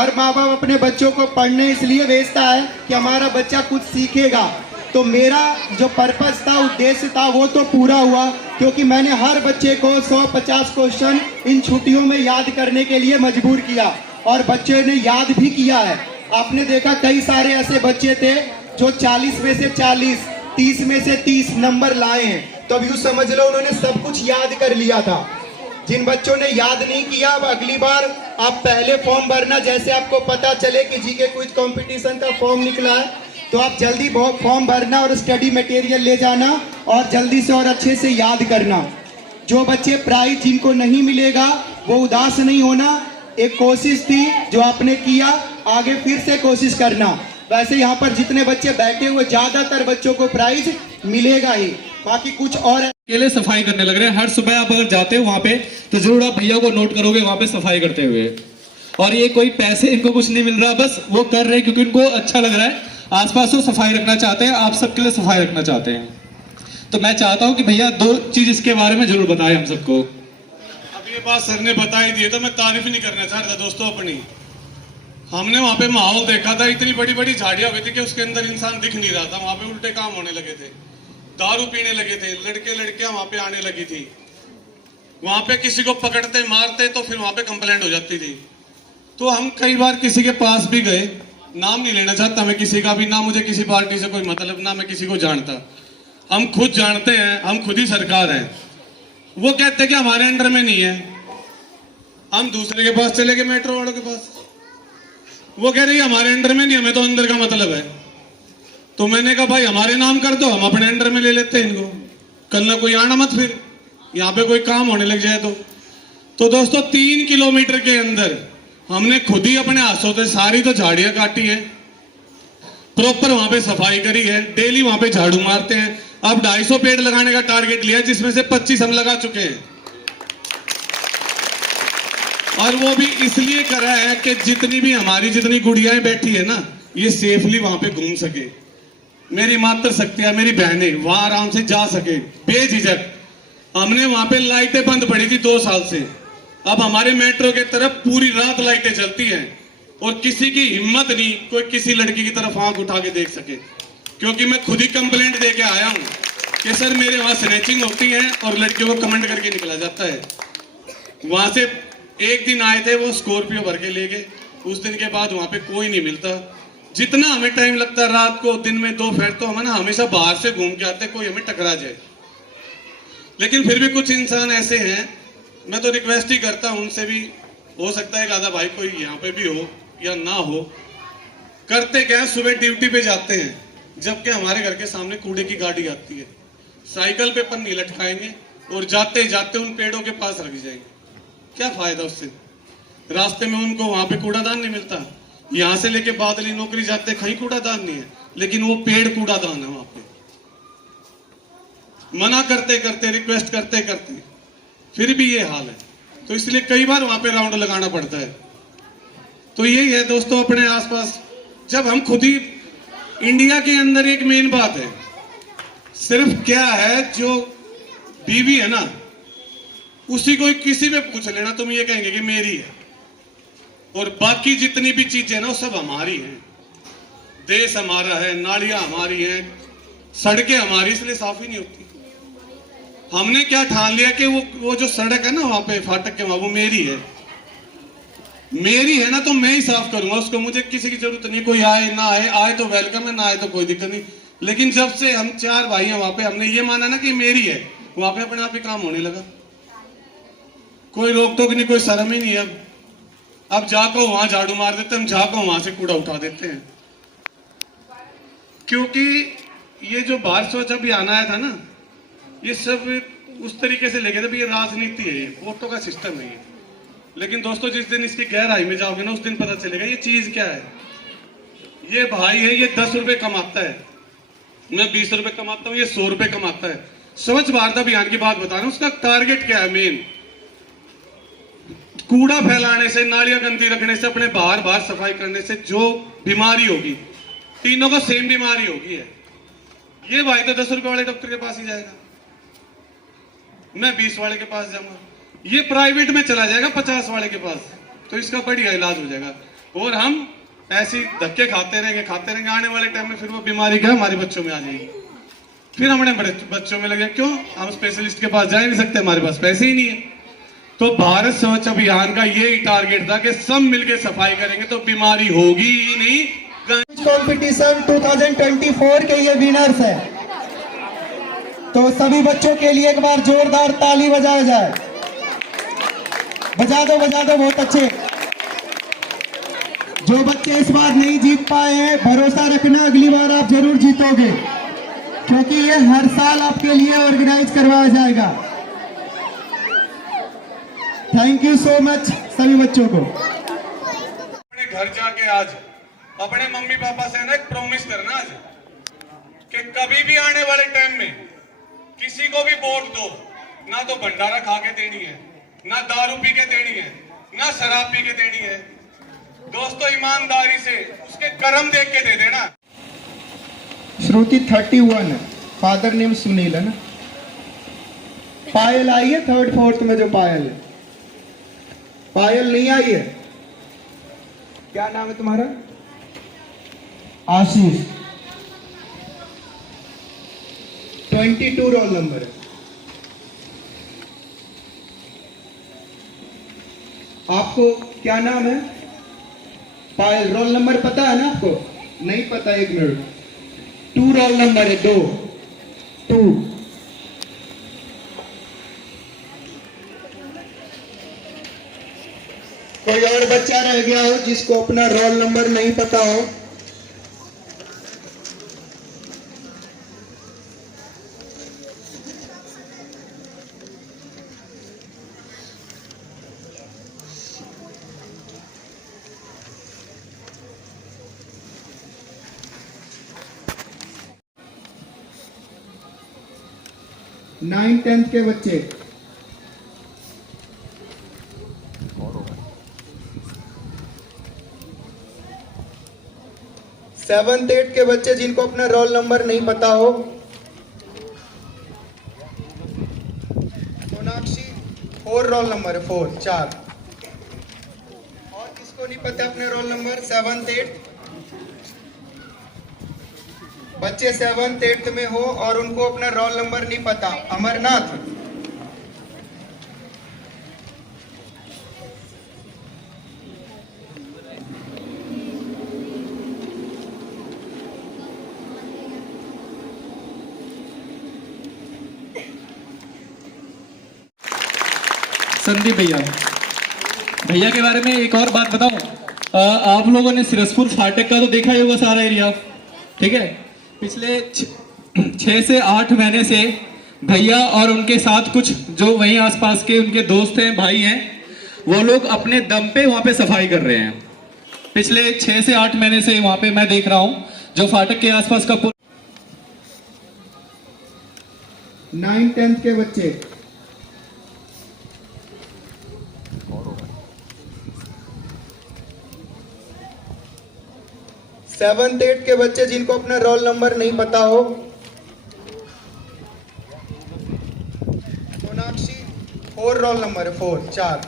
हर माँ बाप अपने बच्चों को पढ़ने इसलिए भेजता है कि हमारा बच्चा कुछ सीखेगा। तो मेरा जो पर्पस था, उद्देश्य था, वो तो पूरा हुआ, क्योंकि मैंने हर बच्चे को 150 क्वेश्चन इन छुट्टियों में याद करने के लिए मजबूर किया और बच्चे ने याद भी किया है। आपने देखा कई सारे ऐसे बच्चे थे जो 40 में से 40, 30 में से 30 नंबर लाए हैं। तो अब यूँ समझ लो उन्होंने सब कुछ याद कर लिया था। जिन बच्चों ने याद नहीं किया, अब अगली बार आप पहले फॉर्म भरना। जैसे आपको पता चले कि जीके क्विज कंपटीशन का फॉर्म निकला है, तो आप जल्दी फॉर्म भरना और स्टडी मटेरियल ले जाना और जल्दी से और अच्छे से याद करना। जो बच्चे प्राइज जिनको नहीं मिलेगा वो उदास नहीं होना। एक कोशिश थी जो आपने किया, आगे फिर से कोशिश करना। वैसे यहाँ पर जितने बच्चे बैठे हुए, ज्यादातर बच्चों को प्राइज मिलेगा ही, बाकी कुछ और अकेले सफाई करने लग रहे हैं। हर सुबह आप अगर जाते हो वहां पे तो जरूर आप भैया को नोट करोगे वहां पे सफाई करते हुए। और ये कोई पैसे इनको कुछ नहीं मिल रहा, बस वो कर रहे हैं क्योंकि उनको अच्छा लग रहा है। आसपास वो सफाई रखना चाहते हैं, आप सबके लिए सफाई रखना चाहते हैं। तो मैं चाहता हूँ कि भैया 2 चीज इसके बारे में जरूर बताएं हम सबको। अब ये बात सर ने बता ही दी है तो मैं तारीफ नहीं करना चाहता दोस्तों अपनी। हमने वहां पे माहौल देखा था, इतनी बड़ी बड़ी झाड़ियां हुई थी कि उसके अंदर इंसान दिख नहीं रहा था। वहां पे उल्टे काम होने लगे थे, दारू पीने लगे थे, लड़के लड़कियां वहां पे आने लगी थी। वहां पे किसी को पकड़ते मारते तो फिर वहां पे कंप्लेंट हो जाती थी। तो हम कई बार किसी के पास भी गए, नाम नहीं लेना चाहता मैं किसी का भी, ना मुझे किसी पार्टी से कोई मतलब, ना मैं किसी को जानता। हम खुद जानते हैं, हम खुद ही सरकार है। वो कहते हैं कि हमारे अंडर में नहीं है। हम दूसरे के पास चले गए, मेट्रो वालों के पास, वो कह रही है हमारे अंडर में नहीं, हमें तो अंदर का मतलब है। तो मैंने कहा भाई हमारे नाम कर दो, हम अपने अंडर में ले लेते हैं इनको, कल ना कोई आना मत फिर यहाँ पे कोई काम होने लग जाए तो दोस्तों 3 किलोमीटर के अंदर हमने खुद ही अपने हाथों से सारी तो झाड़ियां काटी है, प्रॉपर वहां पे सफाई करी है, डेली वहां पे झाड़ू मारते हैं। अब 250 पेड़ लगाने का टारगेट लिया, जिसमें से 25 हम लगा चुके हैं। और वो भी इसलिए करा है कि जितनी गुड़ियाएं बैठी है ना, ये सेफली वहां पे घूम सके, मेरी मातृशक्तियां, मेरी बहनें वहां आराम से जा सके बेझिझक। हमने वहां पे लाइटें बंद पड़ी थी 2 साल से, अब हमारे मेट्रो के तरफ पूरी रात लाइटें जलती हैं और किसी की हिम्मत नहीं कोई किसी लड़की की तरफ आंख उठा के देख सके। क्योंकि मैं खुद ही कंप्लेंट दे के आया हूं कि सर मेरे वहां स्नैचिंग होती है और लड़कियों को कमेंट करके निकला जाता है। वहां से एक दिन आए थे, वो स्कॉर्पियो भर के ले गए। उस दिन के बाद वहां पे कोई नहीं मिलता। जितना हमें टाइम लगता है रात को, दिन में, दोपहर, तो हम ना हमेशा बाहर से घूम के आते, कोई हमें टकरा जाए। लेकिन फिर भी कुछ इंसान ऐसे हैं, मैं तो रिक्वेस्ट ही करता हूं उनसे भी, हो सकता है आधा भाई कोई यहाँ पे भी हो या ना हो, करते क्या, सुबह ड्यूटी पे जाते हैं, जबकि हमारे घर के सामने कूड़े की गाड़ी आती है, साइकिल पे पन्नी लटकाएंगे और जाते जाते उन पेड़ों के पास रख जाएंगे। क्या फायदा उससे? रास्ते में उनको वहां पे कूड़ादान नहीं मिलता। यहां से लेके बादली नौकरी जाते कहीं कूड़ादान नहीं है, लेकिन वो पेड़ कूड़ादान है। वहां पे मना करते करते, रिक्वेस्ट करते करते फिर भी ये हाल है। तो इसलिए कई बार वहां पे राउंड लगाना पड़ता है। तो यही है दोस्तों, अपने आसपास जब हम खुद ही, इंडिया के अंदर एक मेन बात है, सिर्फ क्या है, जो बीवी है ना, उसी को किसी पे पूछ लेना, तुम ये कहेंगे कि मेरी है, और बाकी जितनी भी चीजें ना वो सब हमारी हैं। देश हमारा है, नालियां हमारी हैं, सड़कें हमारी, इसलिए साफ ही नहीं होती। हमने क्या ठान लिया कि वो जो सड़क है ना वहां पे फाटक के वहां, वो मेरी है। मेरी है ना तो मैं ही साफ करूंगा उसको, मुझे किसी की जरूरत नहीं। कोई आए ना आए, आए तो वेलकम है, ना आए तो कोई दिक्कत नहीं। लेकिन जब से हम 4 भाई हैं वहां पे, हमने ये माना ना कि मेरी है, वहां पे अपने आप ही काम होने लगा। कोई रोक टोक नहीं, कोई शर्म ही नहीं। अब जाकर वहां झाड़ू मार देते हैं, हम जाकर वहां से कूड़ा उठा देते हैं। क्योंकि ये जो भारत स्वच्छ अभियान आया था ना, ये सब उस तरीके से लेके थे, ये राजनीति है, ये वोटों का सिस्टम है ये। लेकिन दोस्तों जिस दिन इसकी गहराई में जाओगे ना, उस दिन पता चलेगा ये चीज क्या है। ये भाई है, ये 10 रुपए कमाता है, मैं 20 रुपए कमाता हूं, ये 100 रुपए कमाता है। स्वच्छ भारत अभियान की बात बता रहा हूं, उसका टारगेट क्या है मेन? कूड़ा फैलाने से, नालियां गंदी रखने से, अपने बाहर बाहर सफाई करने से जो बीमारी होगी, तीनों को सेम बीमारी होगी है। ये भाई तो 10 रुपए वाले डॉक्टर के पास ही जाएगा, मैं 20 वाले के पास जाऊंगा, ये प्राइवेट में चला जाएगा 50 वाले के पास, तो इसका बढ़िया इलाज हो जाएगा। और हम ऐसे ही धक्के खाते रहेंगे। आने वाले टाइम में फिर वो बीमारी क्या हमारे बच्चों में आ जाएगी। फिर हमने बड़े बच्चों में लगे, क्यों हम स्पेशलिस्ट के पास जा ही नहीं सकते, हमारे पास पैसे ही नहीं है। तो भारत स्वच्छ अभियान का यही टारगेट था कि सब मिलकर सफाई करेंगे तो बीमारी होगी ही नहीं। कंपटीशन 2024 के ये विनर्स है, तो सभी बच्चों के लिए एक बार जोरदार ताली बजाया जाए। बजा दो बहुत अच्छे। जो बच्चे इस बार नहीं जीत पाए हैं, भरोसा रखना अगली बार आप जरूर जीतोगे, क्योंकि ये हर साल आपके लिए ऑर्गेनाइज करवाया जाएगा। थैंक यू सो मच सभी बच्चों को। अपने घर जाके आज अपने मम्मी पापा से ना एक प्रॉमिस करना आज कि कभी भी आने वाले टाइम में किसी को भी वोट दो, ना तो भंडारा खा के देनी है, ना दारू पी के देनी है, ना शराब पी के देनी है। दोस्तों ईमानदारी से उसके कर्म देख के दे देना। श्रुति 31, फादर नेम सुनील है ना। पायल आई है 3rd 4th में, जो पायल नहीं आई है। क्या नाम है तुम्हारा? आशीष। 22 रोल नंबर है। आपको क्या नाम है? पायल। रोल नंबर पता है ना आपको? नहीं पता, 1 मिनट। 2 रोल नंबर है, 2। कोई और बच्चा रह गया हो जिसको अपना रोल नंबर नहीं पता हो? नाइन्थ 10th के बच्चे। सेवन्थ 8th के बच्चे जिनको अपना रोल नंबर नहीं पता हो। सोनाक्षी 4 रोल नंबर है, 4। और किसको नहीं पता अपने रोल नंबर? 7th 8th बच्चे 7th 8th में हो और उनको अपना रोल नंबर नहीं पता। अमरनाथ। संदीप भैया के बारे में एक और बात बताऊं। आप लोगों ने सिरसपुर फाटक का तो देखा ही होगा सारा एरिया, ठीक है। पिछले 6 से 8 महीने से भैया और उनके साथ कुछ जो वहीं आसपास के उनके दोस्त हैं, भाई हैं, वो लोग अपने दम पे वहां पे सफाई कर रहे हैं। पिछले 6 से 8 महीने से वहां पे मैं देख रहा हूं जो फाटक के आसपास का 9th 10th के बच्चे। सेवन्थ 8th के बच्चे जिनको अपना रोल नंबर नहीं पता हो। सोनाक्षी 4 रोल नंबर है, 4।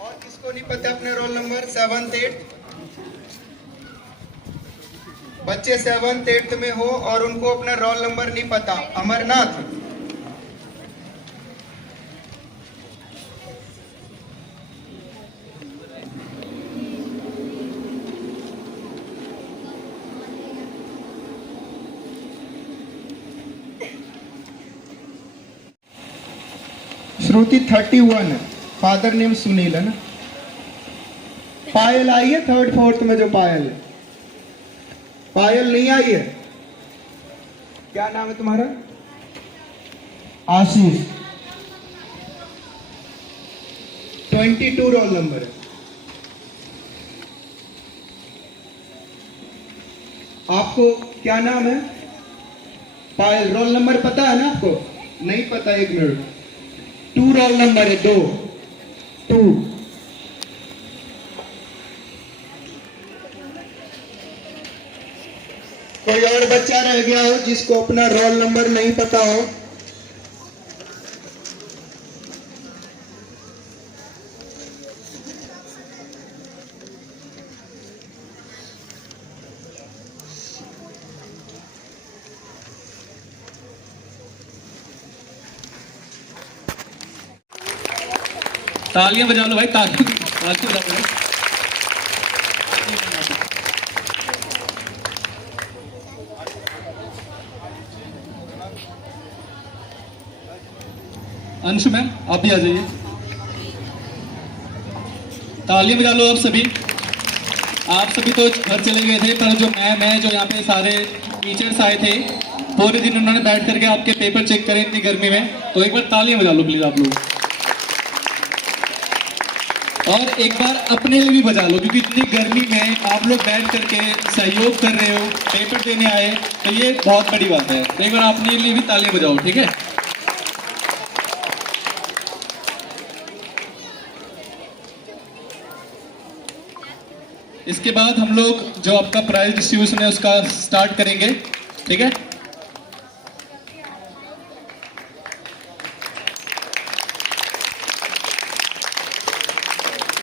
और किसको नहीं पता अपने रोल नंबर? 7th 8th बच्चे 7th 8th में हो और उनको अपना रोल नंबर नहीं पता। अमरनाथ। श्रुति 31, फादर नेम सुनील है ना। पायल आई है 3rd 4th में, जो पायल नहीं आई है। क्या नाम है तुम्हारा? आशीष। 22 रोल नंबर है। आपको क्या नाम है? पायल। रोल नंबर पता है ना आपको? नहीं पता, 1 मिनट। 2 रोल नंबर है, 2। कोई और बच्चा रह गया हो जिसको अपना रोल नंबर नहीं पता हो? तालियां बजा लो भाई, तालियां बजा लो। अंशु मैम आप भी आ जाइए, तालियां बजा लो आप सभी। आप सभी तो घर चले गए थे, पर जो मैम है, जो यहाँ पे सारे टीचर्स आए थे, पूरे दिन उन्होंने बैठ करके आपके पेपर चेक करे इतनी गर्मी में, तो एक बार तालियां बजा लो प्लीज आप लोग। और एक बार अपने लिए भी बजा लो, क्योंकि इतनी गर्मी में आप लोग बैठ करके सहयोग कर रहे हो, पेपर देने आए, तो ये बहुत बड़ी बात है। एक बार अपने लिए भी तालियां बजाओ, ठीक है। इसके बाद हम लोग जो आपका प्राइज डिस्ट्रीब्यूशन है उसका स्टार्ट करेंगे, ठीक है।